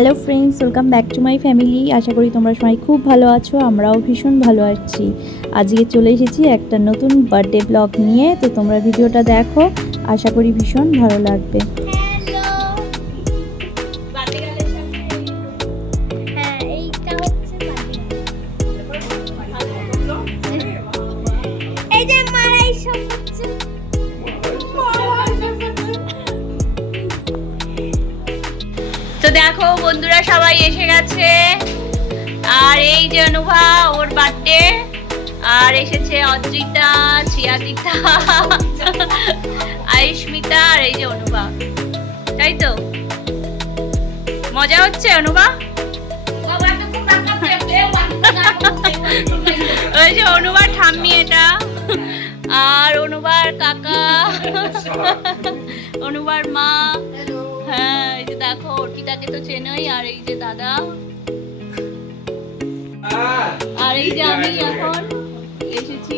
Hello friends welcome back to my family আশা করি তোমরা সবাই খুব ভালো আছো, আমরাও ভীষণ ভালো আছি। আজকে চলে এসেছি একটা নতুন বার্থডে ব্লগ নিয়ে, তো তোমরা ভিডিওটা দেখো, আশা করি ভীষণ ভালো লাগবে। বন্ধুরা সবাই এসে গেছে। আর এই যে অনুভা ওর বার্থডে আর এসেছে অদ্রিতা ছিয়াদিতা আয়ুষ্মিতা আর এই যে অনুভা। তাই তো? মজা হচ্ছে অনুভা? ওই যে অনুবার ঠাম্মি এটা। আর অনুবার কাকা অনুবার মা। দেখো অর্পিতাকে তো চেনই আর এই যে দাদা। আর এই যে আমি এখন এসেছি।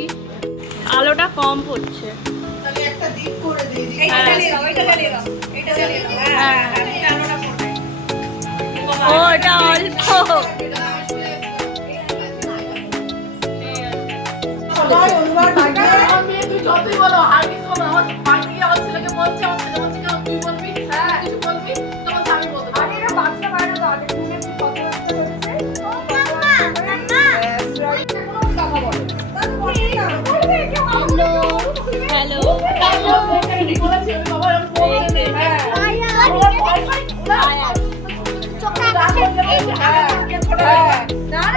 আলোটা কম পড়ছে হ্যাঁ। ও এটা অল্প যতই বলো আমার গিয়ে আমার ছেলেকে বলছে আমার ছেলে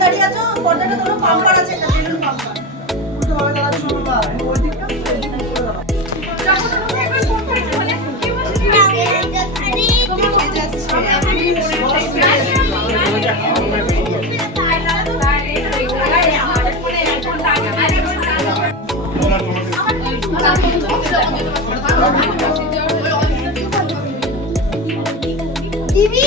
দাঁড়িয়ে আছো? পর্দাটা তোমার পাম্পার আছে একটা বেলুন পাম্পার। উল্টো ভাবে দাঁড়াচ্ছ না ওই দিকটা দিদি?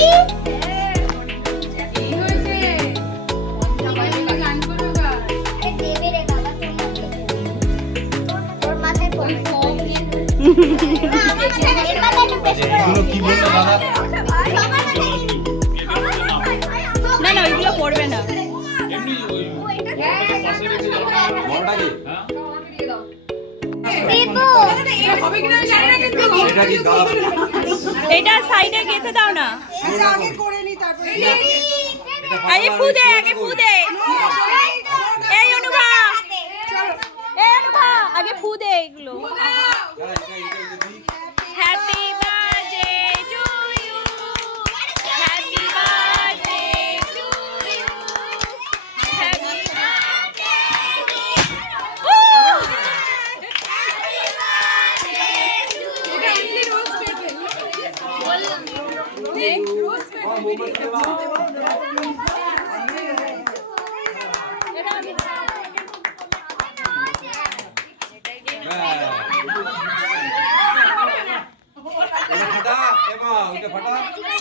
এটা সাইডে গেঁথে দাও না। আগে করে নি তারপরে আগে ফু দে আগে ফু দে এই অনুভা। এই অনুভা আগে ফু দে এগুলো happy birthday to you happy birthday to you happy এটা ফাটা এমা ওটা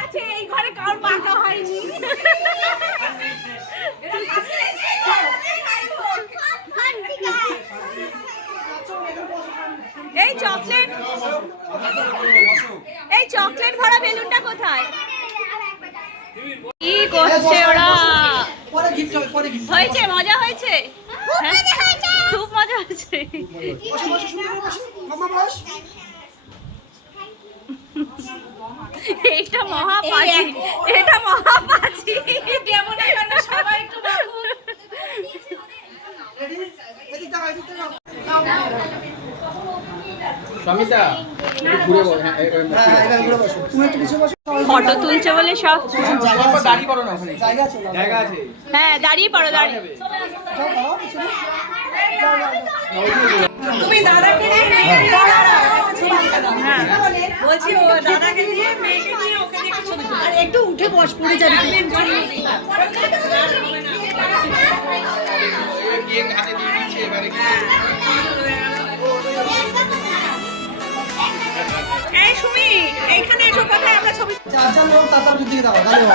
আচ্ছা এই এই চকলেট এই চকলেট ভরা বেলুনটা কোথায়? করছে ওরা। পরে গিফট হবে পরে কিছু হয়েছে মজা হয়েছে? হ্যাঁ? খুব মজা হয়েছে। বসো বসো সুন্দর করে বসো। মামা বস। এইটা মহাপাজি এটা এদিক দাও সমিতা একটু হ্যাঁ হ্যাঁ এবার ঘুরে বসো। তুমি একটু বসো। ফটো তুলছে বলে সব। হ্যাঁ দাঁড়িয়ে পড়ো দাঁড়িয়ে। তুমি দাদাকে হ্যাঁ। বলছি ও দাদাকে নিয়ে মেয়েকে নিয়ে ওকে নিয়ে ছবি আর একটু উঠে বস পড়ে যাবি। কেক হাতে দিয়ে দিচ্ছে এবারে কি এই সুমি এইখানে এসো কোথায় আমরা ছবি চার চার লোক তাতার দিকে দাও তাহলে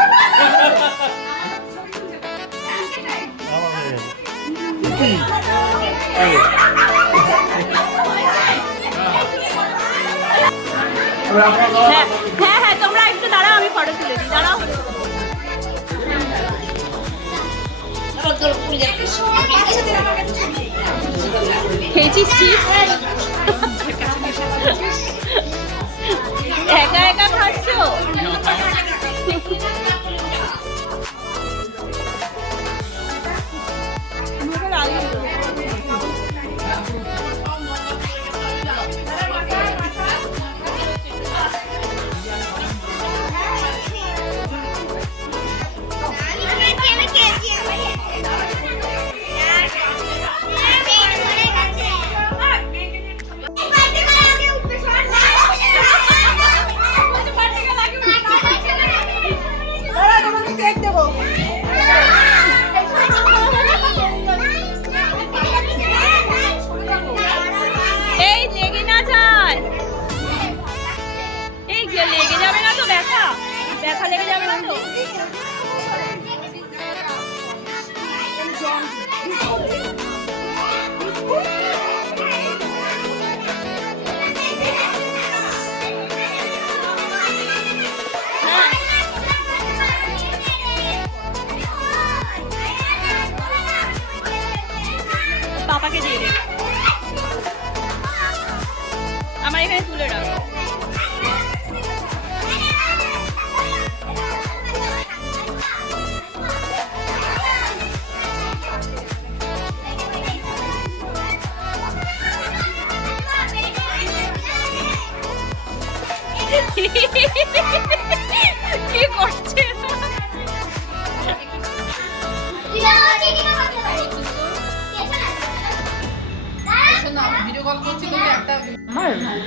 হ্যাঁ হ্যাঁ হ্যাঁ তোমরা একটু দাঁড়াও আমি ফটো তুলে দিই দাঁড়াও। খেয়েছিস চিপস কেক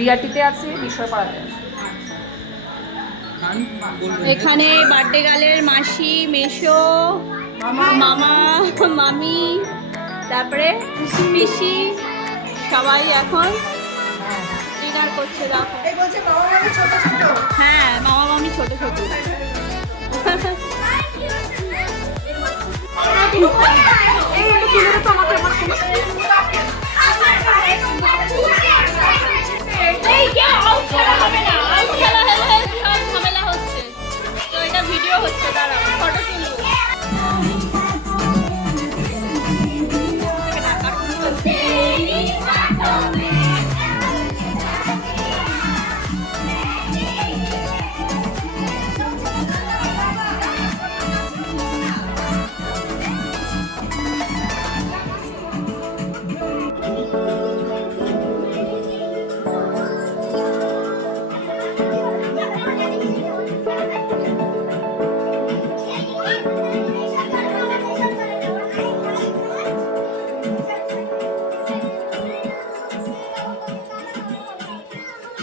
বিআরটিতে আছে বিষয়পাড়াতে আছে এখানে বার্থডে গালের মাসি মেশো মামা মামি তারপরে পিসি সবাই এখন ডিনার করছে দেখো এই বলছে বাবা মামি ছোট ছোট হ্যাঁ মামা মামি ছোট ছোট এই ঝামেলা হচ্ছে। তো এটা ভিডিও হচ্ছে দাঁড়া ফটো তুলবো।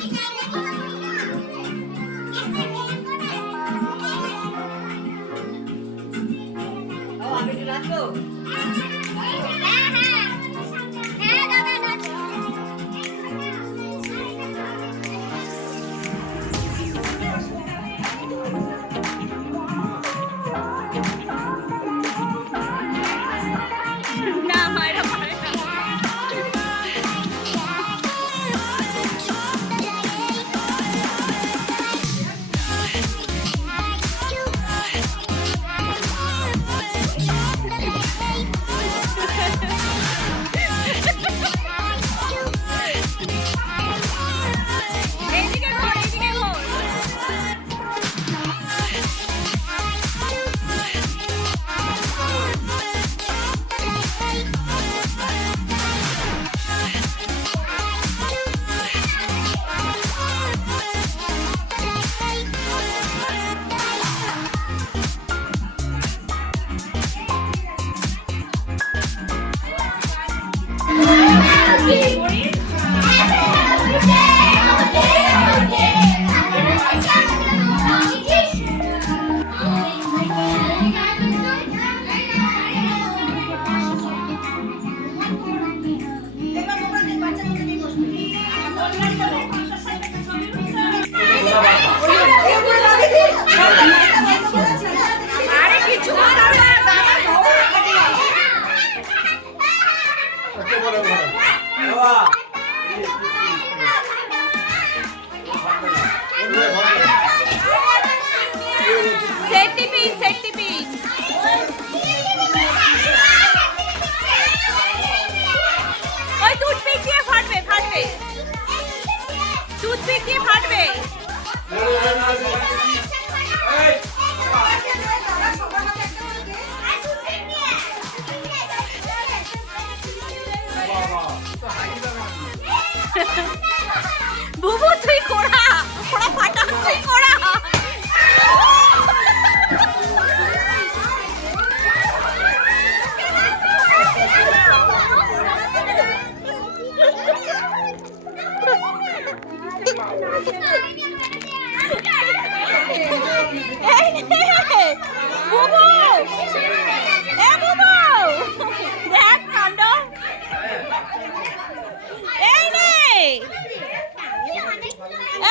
Oh, I'm going to do that too.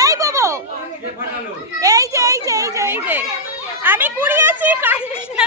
এই বাবু এই যে এই যে এই যে এই যে। আমি কুড়ি আছি কাজিস না।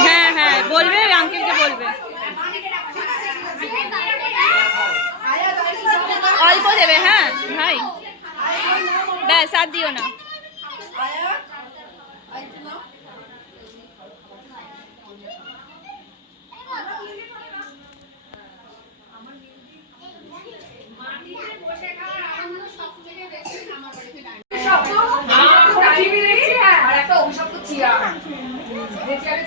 হ্যাঁ হ্যাঁ বলবে আঙ্কেলকে বলবে অল্প দেবে হ্যাঁ ভাই ব্যাস আর দিও না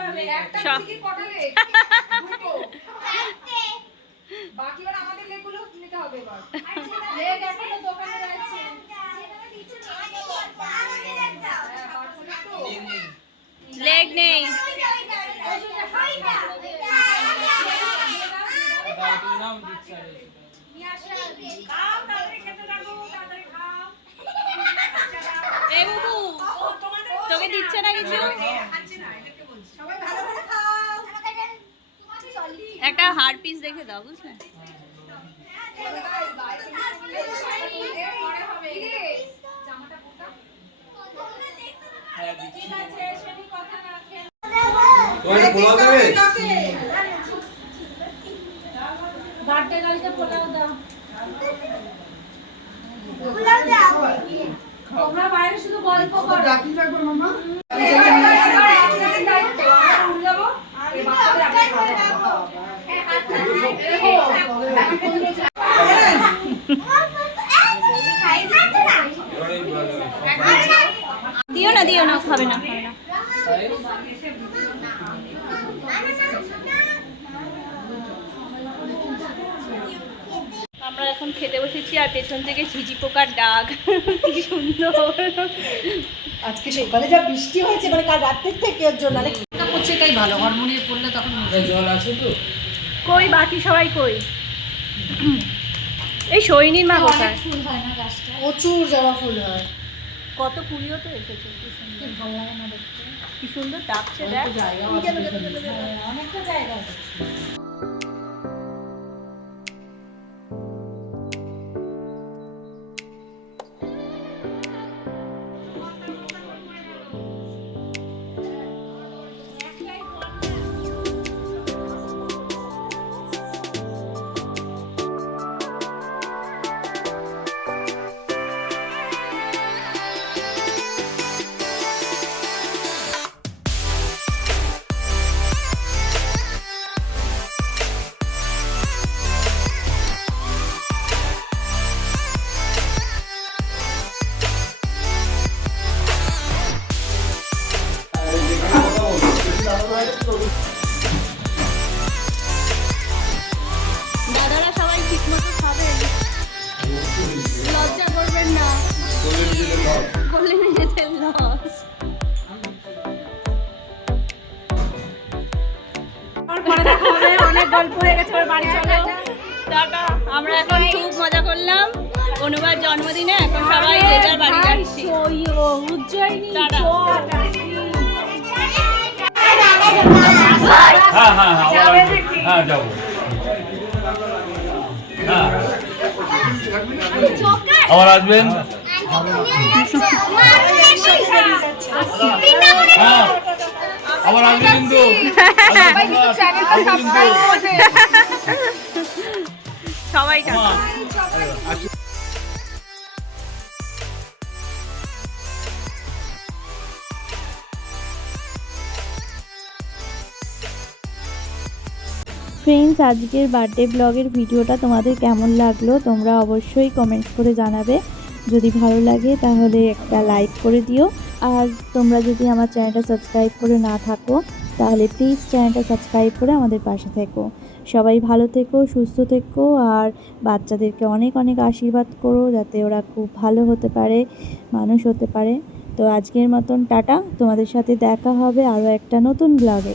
হবে একটা থেকে কটা লেগ দুটো। বাকি আর আমাদের লেগগুলো নিতে হবে এবার। লেগ এখনও দোকানে যাচ্ছে। লেগ নেই। তোকে দিচ্ছে না কিছু? আচ্ছা, একটা হার পিস দেখে দাও বুঝলে তোমরা বাইরে শুধু গল্প করো মামা দিও না দিও না খাবে না খাবে না। আমরা এখন খেতে বসেছি আর পেছন থেকে ঝিঝি পোকার ডাক। কি সুন্দর। আজকে সকালে যা বৃষ্টি হয়েছে মানে কাল রাত্রের থেকে এর জন্য জল আছে তো। কই বাকি সবাই কই? এই সৈনির মা কোথায়? প্রচুর জবা ফুল হয়। কত কুড়িও তো এসেছে কি সুন্দর। কি সুন্দর ডাকছে দেখ। অনেকটা জায়গা হ্যাঁ হ্যাঁ হ্যাঁ যাব আবার আসবেন? হ্যাঁ আবার আসবেন কিন্তু। সবাই ফ্রেন্ডস আজকের বার্থডে ব্লগের ভিডিওটা তোমাদের কেমন লাগল তোমরা অবশ্যই কমেন্ট করে জানাবে। যদি ভালো লাগে তাহলে একটা লাইক করে দিও। আর তোমরা যদি আমার চ্যানেলটা সাবস্ক্রাইব করে না থাকো, তাহলে প্লিজ চ্যানেলটা সাবস্ক্রাইব করে আমাদের পাশে থেকো। সবাই ভালো থেকো, সুস্থ থেকো, আর বাচ্চাদেরকে অনেক অনেক আশীর্বাদ করো যাতে ওরা খুব ভালো হতে পারে, মানুষ হতে পারে। তো আজকের মতন টাটা, তোমাদের সাথে দেখা হবে আরও একটা নতুন ব্লগে